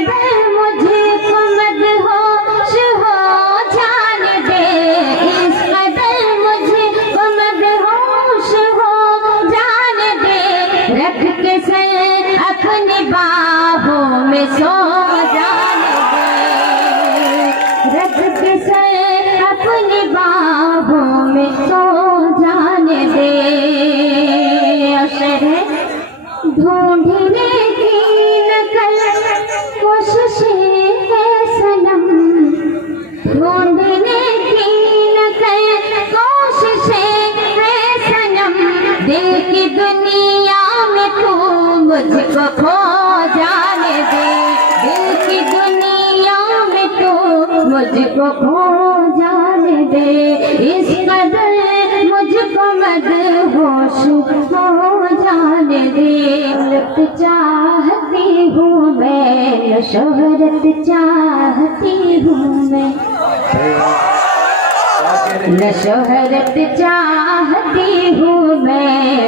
कदर मुझको मदहोश हो जाने दे, इस कदर मुझको मदहोश हो जाने दे, रख के सर अपनी बाहों में सो जाने दे, रख के सर अपनी बाहों में सो जाने दे। अशर ढूंढने की नकल कोशिशें है सनम, ढूंढने की नकल कोशिशें है सनम, दिल की दुनिया में तू मुझको खो जाने दे, दिल की दुनिया में तू मुझको खो जाने दे, इस कदर मुझको मदहोश हो जाने दे। दौलत चाहती हूँ मैं, शोहरत चाहती हूँ मैं, न शोहरत चाहती हूँ मैं,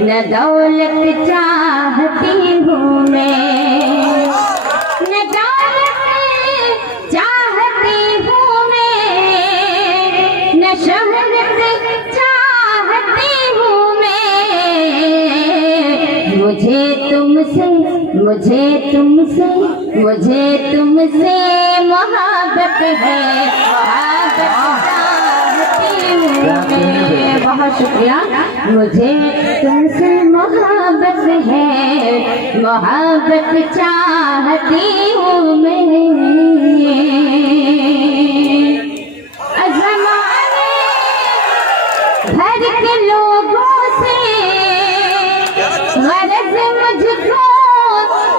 न दौलत चाहती हूँ मैं, न दौलत चाहती हूँ मैं, न शोहरत चाहती हूँ मैं, मुझे तुमसे मोहब्बत है, बहुत शुक्रिया। मुझे तुमसे मोहब्बत है, मोहब्बत चाहती हूँ मैं, ज़माने भर के लोगों से गरज मुझको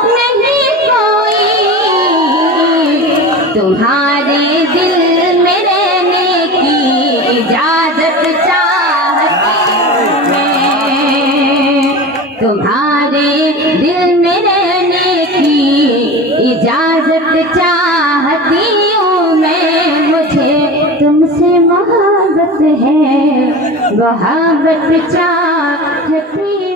नहीं कोई, तुम्हारे दिल में रहने की इजाजत चाहती हूँ मैं, तुम्हारे दिल में रहने की इजाजत चाहती हूँ मैं, मुझे तुमसे मोहब्बत है, मोहब्बत चाहती